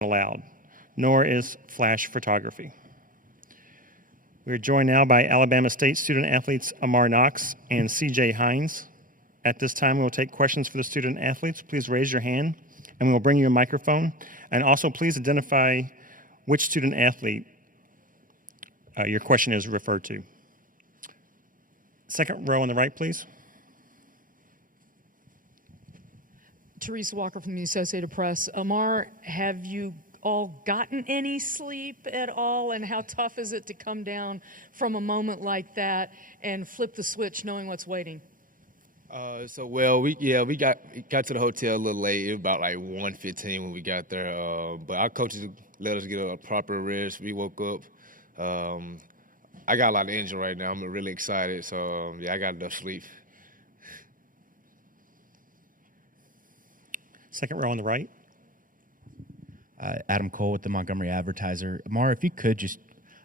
allowed, nor is flash photography. We are joined now by Alabama State student athletes Amar Knox and CJ Hines. At this time, we will take questions for the student athletes. Please raise your hand, and we will bring you a microphone. And also, please identify which student athlete your question is referred to. Second row on the right, please. Teresa Walker from the Associated Press. Amar, have you all gotten any sleep at all? And how tough is it to come down from a moment like that and flip the switch knowing what's waiting? We got to the hotel a little late. It was about like 1:15 when we got there. But our coaches let us get a proper rest. We woke up. I got a lot of energy right now. I'm really excited. So, I got enough sleep. Second row on the right. Adam Cole with the Montgomery Advertiser. Amar, if you could just,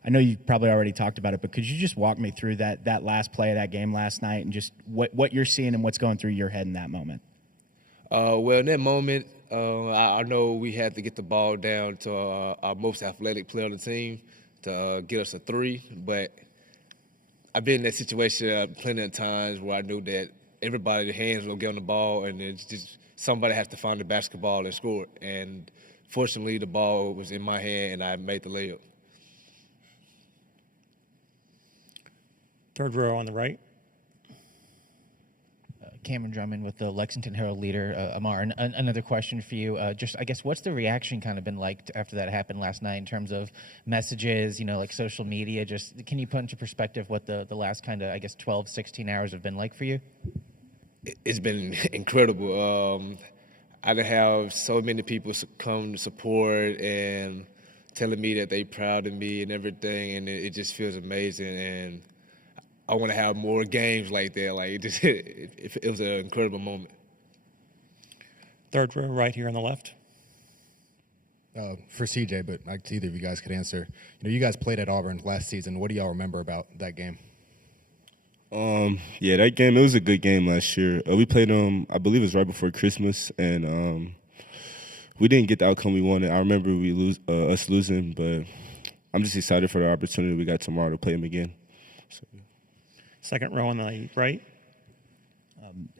I know you probably already talked about it, but could you just walk me through that last play of that game last night and just what you're seeing and what's going through your head in that moment? In that moment, I know we had to get the ball down to our most athletic player on the team to get us a three, but I've been in that situation plenty of times where I knew that everybody's hands will get on the ball and it's just somebody has to find the basketball and score. And fortunately, the ball was in my hand and I made the layup. Third row on the right. Cameron Drummond with the Lexington Herald-Leader. Amar, another question for you. I guess, what's the reaction kind of been like after that happened last night in terms of messages, like social media? Just can you put into perspective what the last kind of, 12, 16 hours have been like for you? It's been incredible. I have so many people come to support and telling me that they proud of me and everything, and it just feels amazing. And I want to have more games like that. Like it was an incredible moment. Third row right here on the left. For CJ, but either of you guys could answer. You guys played at Auburn last season. What do y'all remember about that game? That game, it was a good game last year. We played them, I believe it was right before Christmas, and we didn't get the outcome we wanted. I remember us losing, but I'm just excited for the opportunity we got tomorrow to play them again. So. Second row on the right.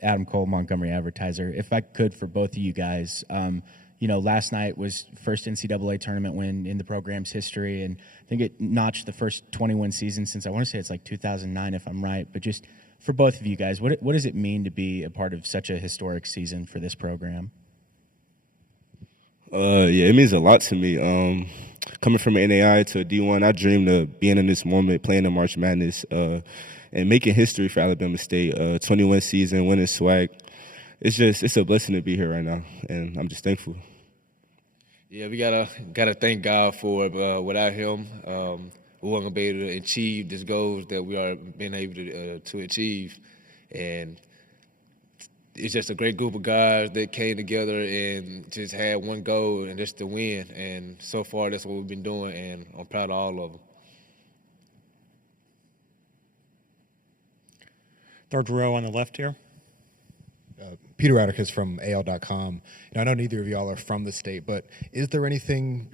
Adam Cole, Montgomery Advertiser. If I could, for both of you guys, last night was first NCAA tournament win in the program's history, and I think it notched the first 21 seasons since I want to say it's like 2009, if I'm right. But just for both of you guys, what does it mean to be a part of such a historic season for this program? It means a lot to me. Coming from an NAI to a D1, I dreamed of being in this moment, playing in March Madness, and making history for Alabama State. 21 season, winning swag. It's a blessing to be here right now, and I'm just thankful. Yeah, we gotta thank God for it. Without Him, we weren't gonna be able to achieve these goals that we are being able to achieve, and it's just a great group of guys that came together and just had one goal, and just to win. And so far, that's what we've been doing, and I'm proud of all of them. Third row on the left here. Peter Atticus from AL.com. I know neither of y'all are from the state, but is there anything,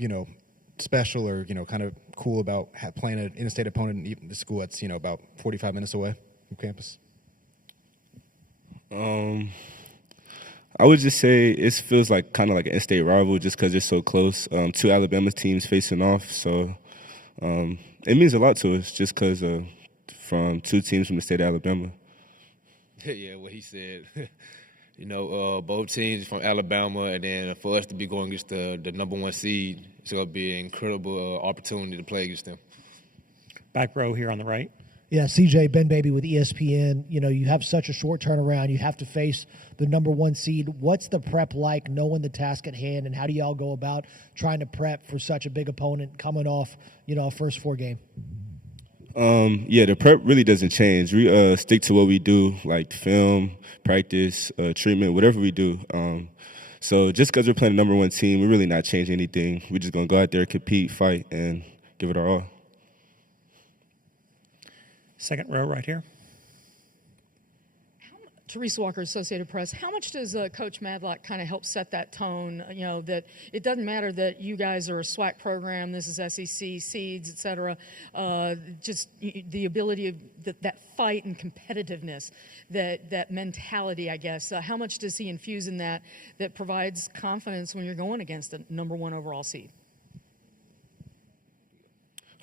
special or, kind of cool about playing an in-state opponent in the school that's, about 45 minutes away from campus? I would just say it feels like kind of like an in-state rival just because it's so close. Two Alabama teams facing off, so it means a lot to us just because from two teams from the state of Alabama. Yeah, what he said. Both teams from Alabama, and then for us to be going against the number one seed, it's going to be an incredible opportunity to play against them. Back row here on the right. Yeah, CJ, Ben Baby with ESPN. You have such a short turnaround. You have to face the number one seed. What's the prep like, knowing the task at hand, and how do y'all go about trying to prep for such a big opponent coming off, a first four game? The prep really doesn't change. We stick to what we do, like film, practice, treatment, whatever we do. So just because we're playing the number one team, we're really not changing anything. We're just going to go out there, compete, fight, and give it our all. Second row right here. Teresa Walker, Associated Press. How much does Coach Madlock kind of help set that tone? You know, that it doesn't matter that you guys are a SWAC program, this is SEC, seeds, et cetera. Just the ability of that fight and competitiveness, that mentality, I guess. How much does he infuse in that provides confidence when you're going against a number 1 overall seed?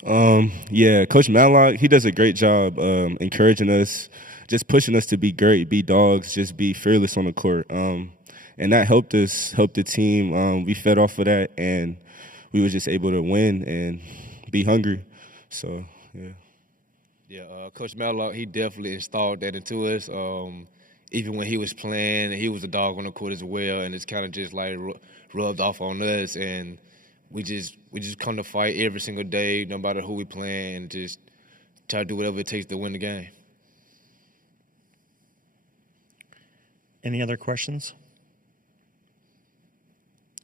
Yeah, Coach Matlock, he does a great job encouraging us, just pushing us to be great, be dogs, just be fearless on the court. And that helped the team. We fed off of that, and we were just able to win and be hungry. So, yeah. Yeah, Coach Matlock, he definitely installed that into us. Even when he was playing, he was a dog on the court as well, and it's kind of just like rubbed off on us. And we just come to fight every single day, no matter who we playing, and just try to do whatever it takes to win the game. Any other questions?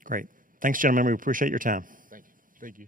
Great. Thanks, gentlemen. We appreciate your time. Thank you. Thank you.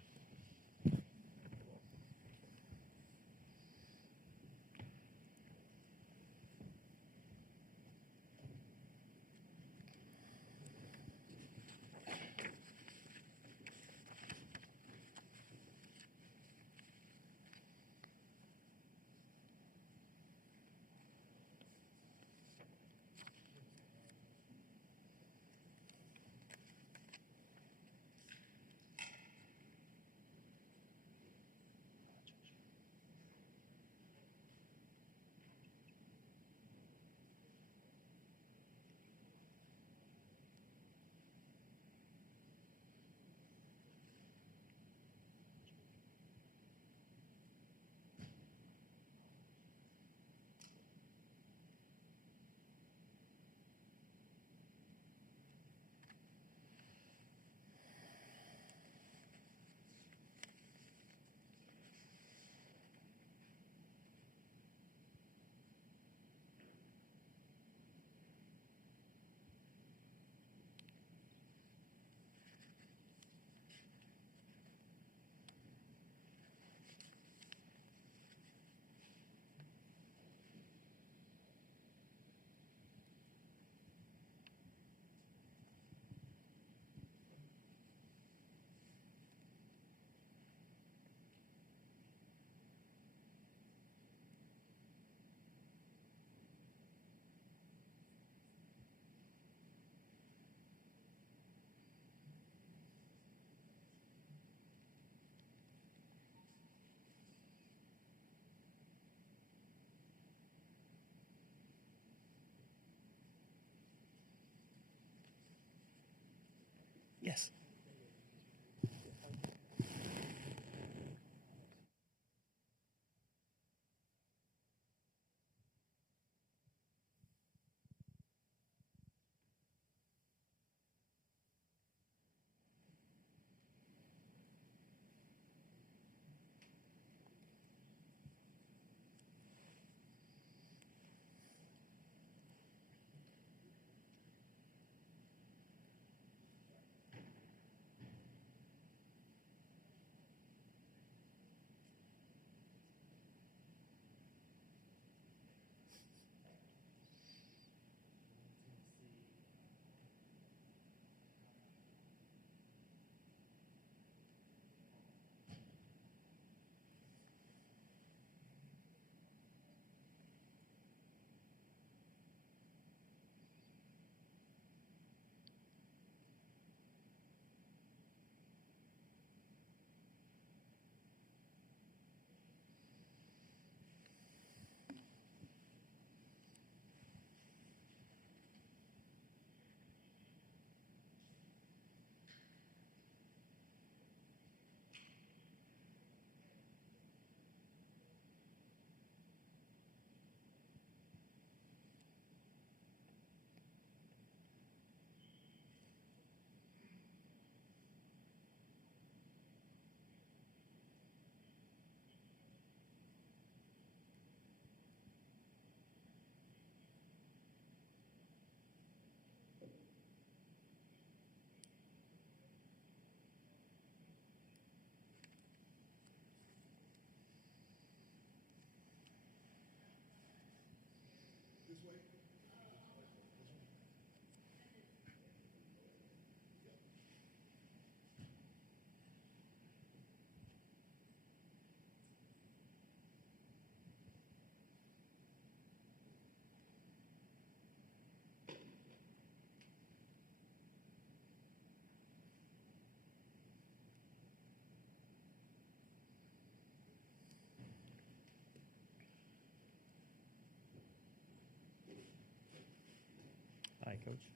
Coach.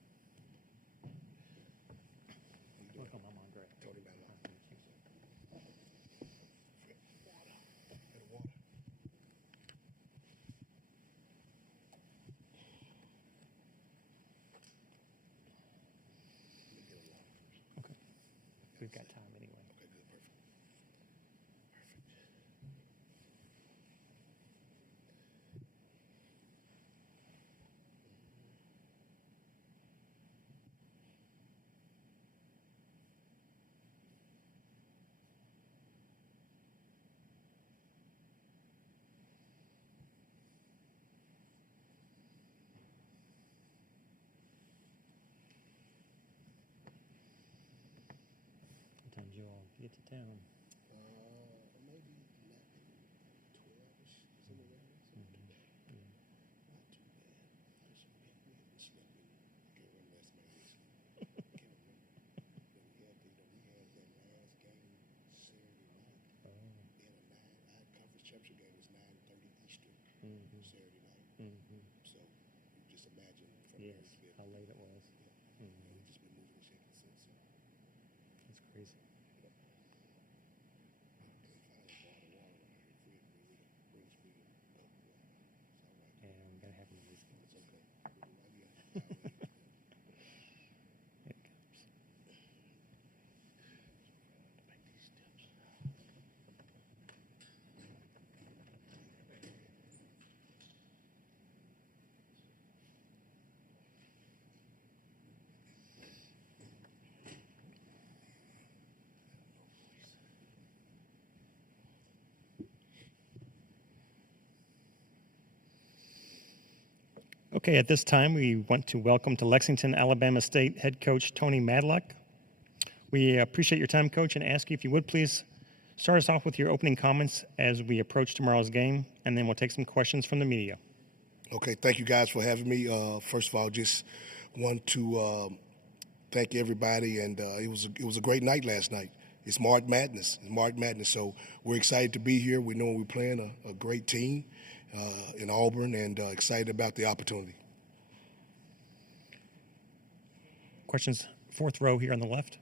We've got time anyway. What time do you all get to town? Maybe 11, 12-ish, somewhere around there. Not too bad. Because we haven't slept in, I can't remember last night we slept. I can't remember. But we had that last game Saturday night. We had our conference championship game was 9:30 Eastern Saturday night. So you just imagine from there it's been, how late it was. we've just been moving and shaking since. So. That's crazy. Yeah, I'm gonna have him release it. Here it comes. Okay, at this time, we want to welcome to Lexington, Alabama State head coach Tony Madlock. We appreciate your time, Coach, and ask you if you would please start us off with your opening comments as we approach tomorrow's game, and then we'll take some questions from the media. Okay, thank you guys for having me. First of all, just want to thank everybody, and it was a great night last night. It's March Madness. So we're excited to be here. We know we're playing a great team in Auburn, and excited about the opportunity. Questions, fourth row here on the left.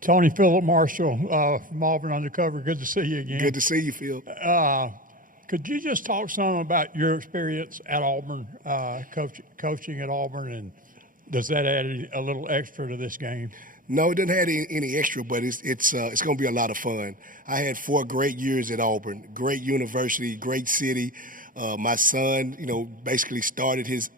Tony Phillip Marshall from Auburn Undercover. Good to see you again. Good to see you, Phil. Could you just talk some about your experience at Auburn, coaching at Auburn, and does that add a little extra to this game? No, it doesn't have any extra, but it's going to be a lot of fun. I had 4 great years at Auburn, great university, great city. My son, basically started his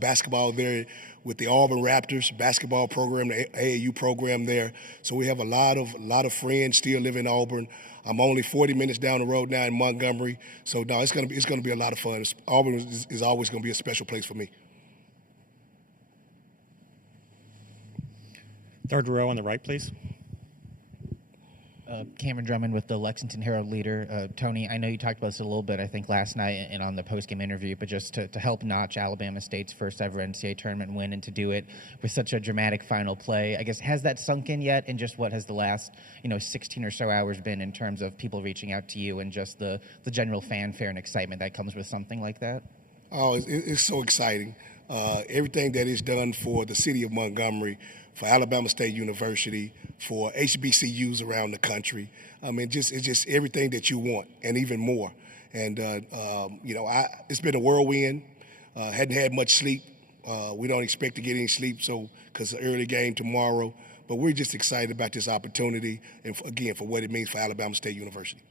basketball there with the Auburn Raptors basketball program, the AAU program there. So we have a lot of friends still live in Auburn. I'm only 40 minutes down the road now in Montgomery. So no, it's going to be a lot of fun. Auburn is always going to be a special place for me. Third row on the right, please. Cameron Drummond with the Lexington Herald Leader. Tony, I know you talked about this a little bit, I think, last night and on the postgame interview, but just to help notch Alabama State's first ever NCAA tournament win and to do it with such a dramatic final play, I guess, has that sunk in yet? And just what has the last, 16 or so hours been in terms of people reaching out to you and just the general fanfare and excitement that comes with something like that? Oh, it's so exciting. Everything that is done for the city of Montgomery, for Alabama State University, for HBCUs around the country. It's just everything that you want and even more. And, it's been a whirlwind. Hadn't had much sleep. We don't expect to get any sleep, because it's an early game tomorrow. But we're just excited about this opportunity and, again, for what it means for Alabama State University.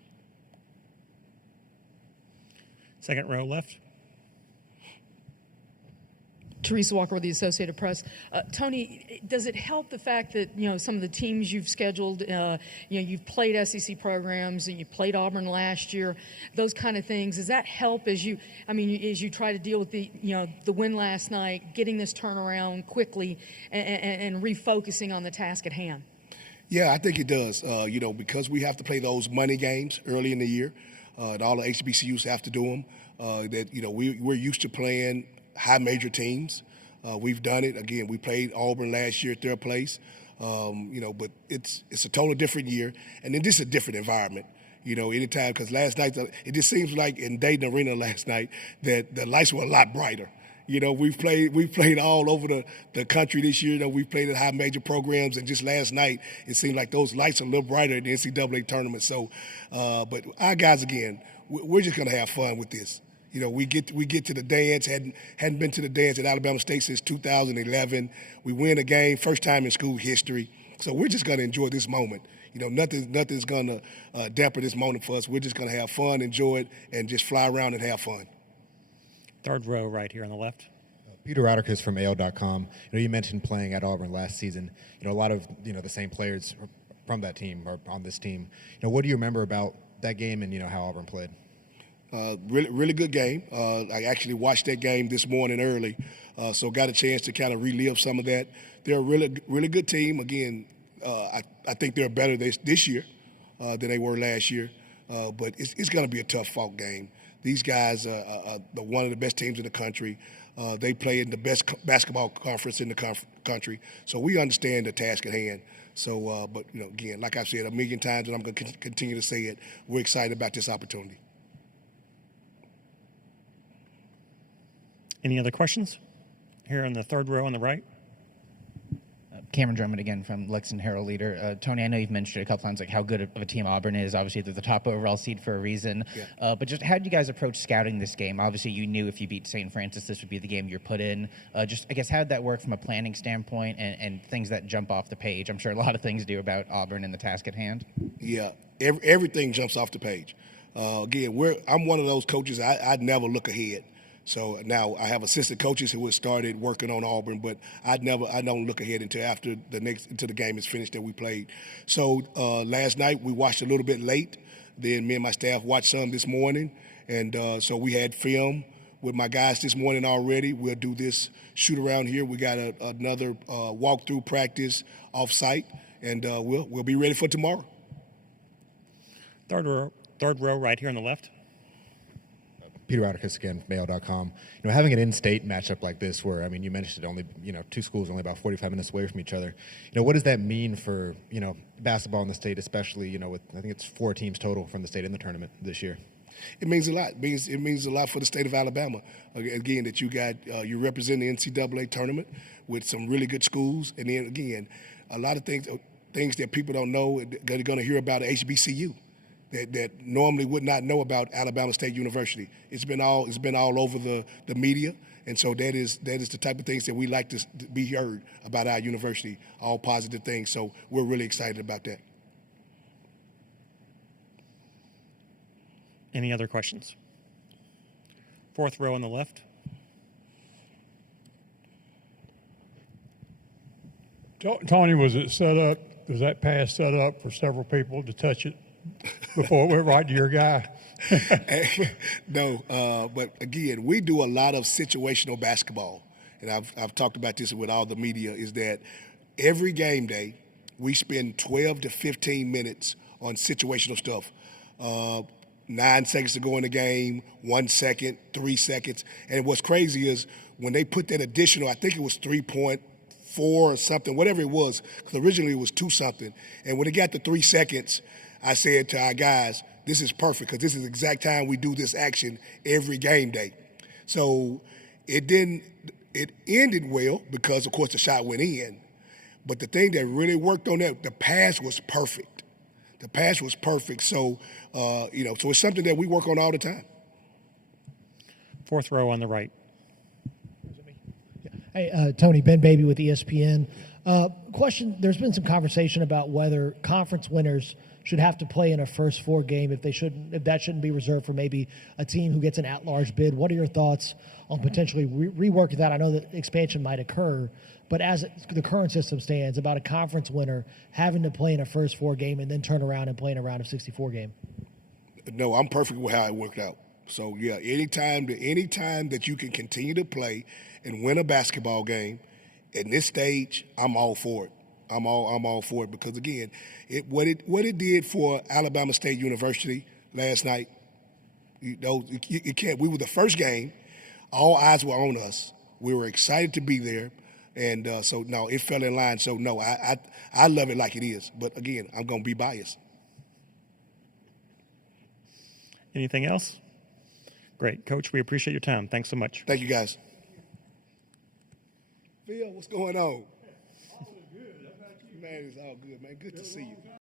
Second row left. Teresa Walker with the Associated Press. Tony, does it help the fact that, some of the teams you've scheduled, you've played SEC programs and you played Auburn last year, those kind of things, does that help as you try to deal with the win last night, getting this turnaround quickly and refocusing on the task at hand? Yeah, I think it does. Because we have to play those money games early in the year, and all the HBCUs have to do them, we're used to playing high major teams. We've done it. Again, we played Auburn last year at their place, but it's a totally different year. And then this is a different environment, anytime, because last night, it just seems like in Dayton Arena last night that the lights were a lot brighter. We've played all over the country this year. We've played at high major programs, and just last night it seemed like those lights are a little brighter in the NCAA tournament. So, but our guys, again, we're just gonna have fun with this. We get to the dance. Hadn't been to the dance at Alabama State since 2011. We win a game, first time in school history. So we're just gonna enjoy this moment. Nothing's gonna dampen this moment for us. We're just gonna have fun, enjoy it, and just fly around and have fun. Third row right here on the left. Peter Rauderkus from AL.com. You mentioned playing at Auburn last season. A lot of the same players from that team are on this team. What do you remember about that game and how Auburn played? Really good game. I actually watched that game this morning early, so got a chance to kind of relive some of that. They're a really good team. Again, I think they're better this year than they were last year, but it's going to be a tough fought game. These guys are one of the best teams in the country. They play in the best basketball conference in the country, so we understand the task at hand. So, but again, like I've said a million times, and I'm going to continue to say it, we're excited about this opportunity. Any other questions? Here in the third row on the right. Cameron Drummond again from Lexington Herald Leader. Tony, I know you've mentioned a couple times how good of a team Auburn is. Obviously, they're the top overall seed for a reason. Yeah. But just how did you guys approach scouting this game? Obviously, you knew if you beat St. Francis, this would be the game you're put in. I guess, how did that work from a planning standpoint and things that jump off the page? I'm sure a lot of things do about Auburn and the task at hand. Yeah, everything jumps off the page. Again, I'm one of those coaches, I'd never look ahead. So now I have assistant coaches who have started working on Auburn, but I don't look ahead until the game is finished that we played. So last night we watched a little bit late. Then me and my staff watched some this morning, and so we had film with my guys this morning already. We'll do this shoot around here. We got another walkthrough practice off site, and we'll be ready for tomorrow. Third row right here on the left. Peter Rauderkus again from AL.com. Having an in-state matchup like this, where you mentioned it, only two schools only about 45 minutes away from each other. What does that mean for basketball in the state, especially with I think it's 4 teams total from the state in the tournament this year? It means a lot. It means a lot for the state of Alabama. Again, that you represent the NCAA tournament with some really good schools, and then again, a lot of things that people don't know they're going to hear about at HBCU. That normally would not know about Alabama State University. It's been all over the media, and so that is the type of things that we like to be heard about our university, all positive things. So we're really excited about that. Any other questions? Fourth row on the left. Tony, was that pass set up for several people to touch it before it went right to your guy? No, but again, we do a lot of situational basketball, and I've talked about this with all the media, is that every game day we spend 12 to 15 minutes on situational stuff. 9 seconds to go in the game, 1 second, 3 seconds. And what's crazy is when they put that additional, I think it was 3.4 or something, whatever it was, because originally it was 2 something. And when it got to 3 seconds, I said to our guys, this is perfect because this is the exact time we do this action every game day. So it ended well because, of course, the shot went in. But the thing that really worked on that, the pass was perfect. The pass was perfect. So, so it's something that we work on all the time. Fourth row on the right. Hey, Tony, Ben Baby with ESPN. Question, there's been some conversation about whether conference winners should have to play in a first 4 game if that shouldn't be reserved for maybe a team who gets an at-large bid. What are your thoughts on potentially reworking that? I know that expansion might occur, but as the current system stands, about a conference winner having to play in a first 4 game and then turn around and play in a round of 64 game. No, I'm perfect with how it worked out. So yeah, anytime that you can continue to play and win a basketball game at this stage, I'm all for it. I'm all for it because again, what it did for Alabama State University last night, it can't. We were the first game. All eyes were on us. We were excited to be there, and so no, it fell in line. So no, I love it like it is. But again, I'm gonna be biased. Anything else? Great, Coach. We appreciate your time. Thanks so much. Thank you, guys. Phil, what's going on? Man, it's all good, man. Good to see you.